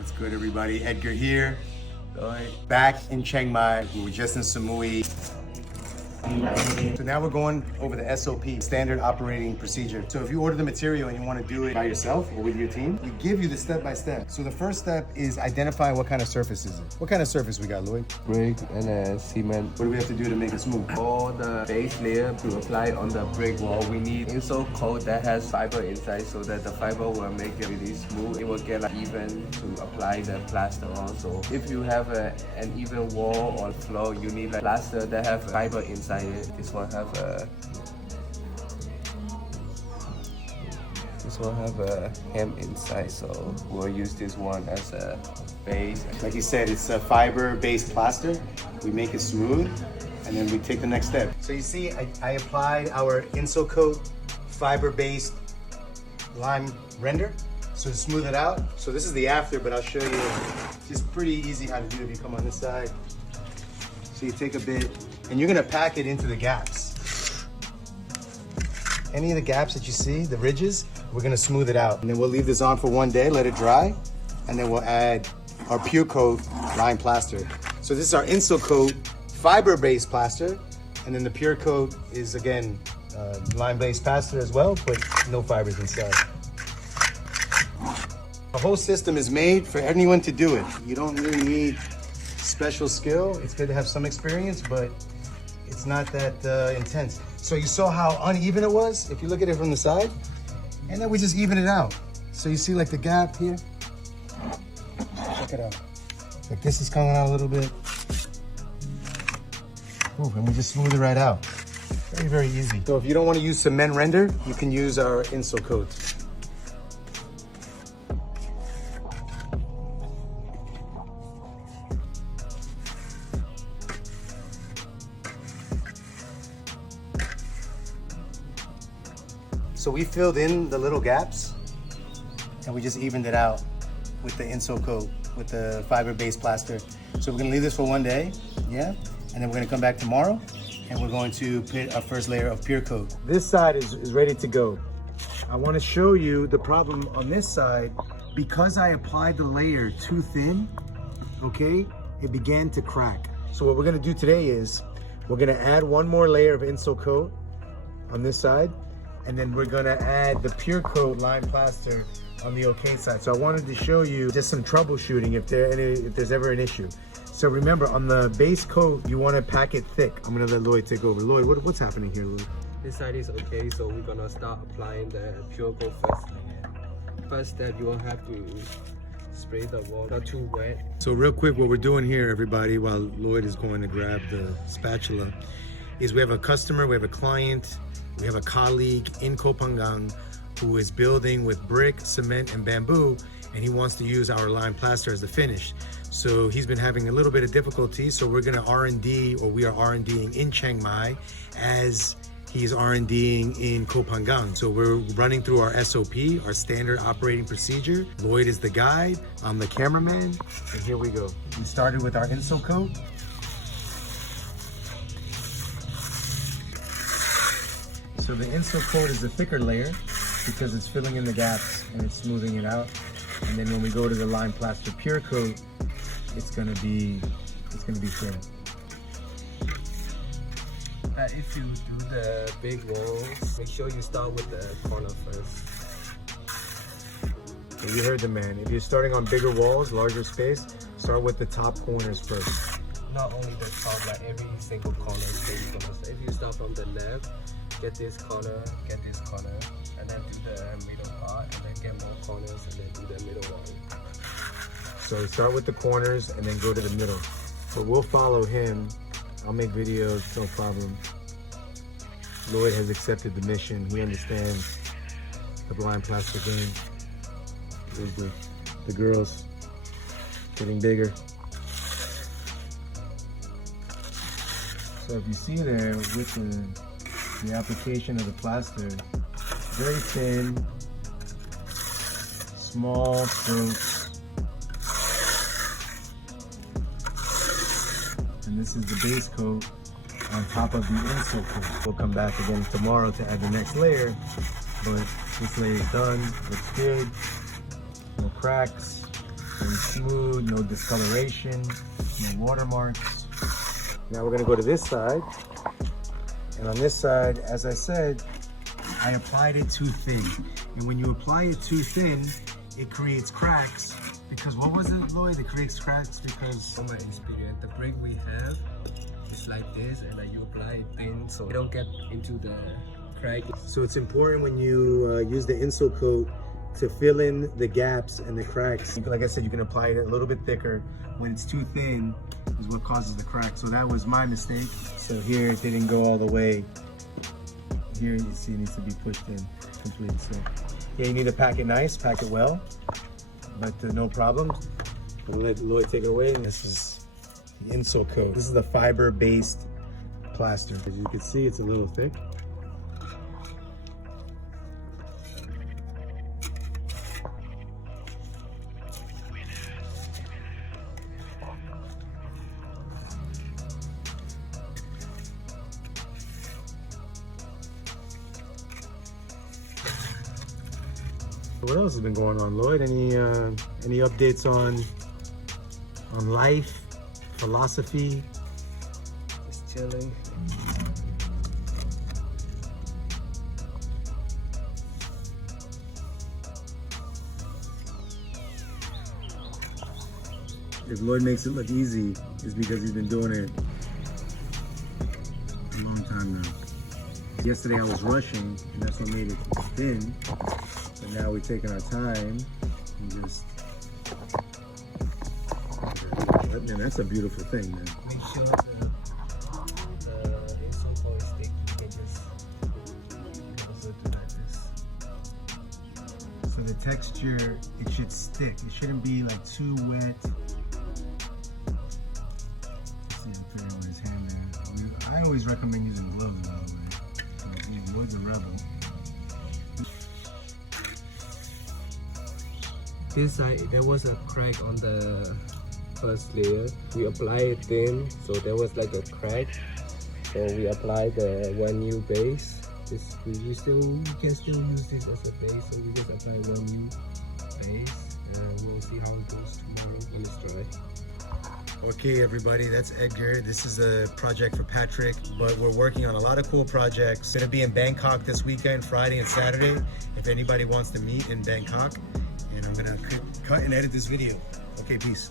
What's good, everybody? Edgar here. Back in Chiang Mai. We were just in Samui. So now we're going over the SOP, standard operating procedure. So if you order the material and you want to do it by yourself or with your team, we give you the step-by-step. So the first step is identifying what kind of surface is it. What kind of surface we got, Lloyd? Brick and cement. What do we have to do to make it smooth? For the base layer to apply on the brick wall, we need Insolcoat that has fiber inside so that the fiber will make it really smooth. It will get even to apply the plaster on. So if you have an even wall or floor, you need like plaster that have fiber inside it. This one have a hem inside, so we'll use this one as a base. Like you said, it's a fiber-based plaster. We make it smooth, and then we take the next step. So you see, I applied our Insolcoat fiber-based lime render, so to smooth it out. So this is the after, but I'll show you. It's pretty easy how to do it if you come on this side. So you take a bit, and you're gonna pack it into the gaps. Any of the gaps that you see, the ridges, we're gonna smooth it out. And then we'll leave this on for 1 day, let it dry, and then we'll add our Pure Coat lime plaster. So this is our Insolcoat fiber-based plaster, and then the Pure Coat is, again, lime-based plaster as well, but no fibers inside. The whole system is made for anyone to do it. You don't really need special skill. It's good to have some experience, but it's not that intense. So you saw how uneven it was, if you look at it from the side, and then we just even it out. So you see like the gap here? Check it out. Like this is coming out a little bit. Ooh, and we just smooth it right out. Very, very easy. So if you don't want to use cement render, you can use our Insolcoat. So we filled in the little gaps and we just evened it out with the Insolcoat, with the fiber-based plaster. So we're gonna leave this for 1 day, yeah? And then we're gonna come back tomorrow and we're going to put our first layer of Pure Coat. This side is ready to go. I wanna show you the problem on this side. Because I applied the layer too thin, okay, it began to crack. So what we're gonna do today is, we're gonna add 1 more layer of Insolcoat on this side, and then we're gonna add the Pure Coat lime plaster on the okay side. So I wanted to show you just some troubleshooting if there's ever an issue. So remember, on the base coat, you wanna pack it thick. I'm gonna let Lloyd take over. Lloyd, what's happening here, Lloyd? This side is okay, so we're gonna start applying the Pure Coat first. First step, you will have to spray the wall, not too wet. So real quick, what we're doing here, everybody, while Lloyd is going to grab the spatula, is we have a customer, we have a client, we have a colleague in Koh Phangan who is building with brick, cement, and bamboo, and he wants to use our lime plaster as the finish. So he's been having a little bit of difficulty, so we're gonna R&D, or we are R&Ding in Chiang Mai as he's R&Ding in Koh Phangan. So we're running through our SOP, our standard operating procedure. Lloyd is the guide, I'm the cameraman, and here we go. We started with our Insolcoat. So the Insolcoat is the thicker layer because it's filling in the gaps and it's smoothing it out. And then when we go to the lime plaster Pure Coat, it's gonna be thin. If you do the big walls, make sure you start with the corner first. So you heard the man. If you're starting on bigger walls, larger space, start with the top corners first. Not only the top, like every single corner. So if you start from the left, get this corner, and then do the middle part, and then get more corners, and then do the middle one. So start with the corners and then go to the middle. So we'll follow him. I'll make videos, no problem. Lloyd has accepted the mission. He understands the blind plastic game. The girls getting bigger. So if you see there with the application of the plaster, very thin, small strokes. And this is the base coat on top of the Insolcoat. We'll come back again tomorrow to add the next layer, but this layer is done, looks good, no cracks. Very smooth, no discoloration, no watermarks. Now we're gonna go to this side. And on this side, as I said, I applied it too thin. And when you apply it too thin, it creates cracks. Because what was it, Lloyd? It creates cracks because... From my experience, the brick we have is like this, and then you apply it thin so you don't get into the crack. So it's important when you use the Insolcoat to fill in the gaps and the cracks. Like I said, you can apply it a little bit thicker. When it's too thin is what causes the crack. So that was my mistake. So here it didn't go all the way. Here you see it needs to be pushed in complete. So yeah, you need to pack it nice, pack it well, but no problem. I'm gonna let Lloyd take it away. And this is the Insolcoat. This is the fiber-based plaster. As you can see, it's a little thick. What else has been going on, Lloyd? Any updates on life, philosophy? Just chilling. If Lloyd makes it look easy, it's because he's been doing it a long time now. Yesterday I was rushing, and that's what made it thin. But now we're taking our time and just... Man, that's a beautiful thing, man. Make sure the Insolcoat is thick. You can just also do like this. So the texture, it should stick. It shouldn't be like too wet. Let's see, I'll put it on his hand there. I always recommend using gloves, by the way. Lloyd's a rebel. This side, there was a crack on the first layer. We applied it thin, so there was like a crack. So we applied the one new base. We can still use this as a base, so we just apply one new base. We'll see how it goes tomorrow when it's dry. Okay, everybody, that's Edgar. This is a project for Patrick, but we're working on a lot of cool projects. Gonna be in Bangkok this weekend, Friday and Saturday, if anybody wants to meet in Bangkok. And I'm gonna cut and edit this video. Okay, peace.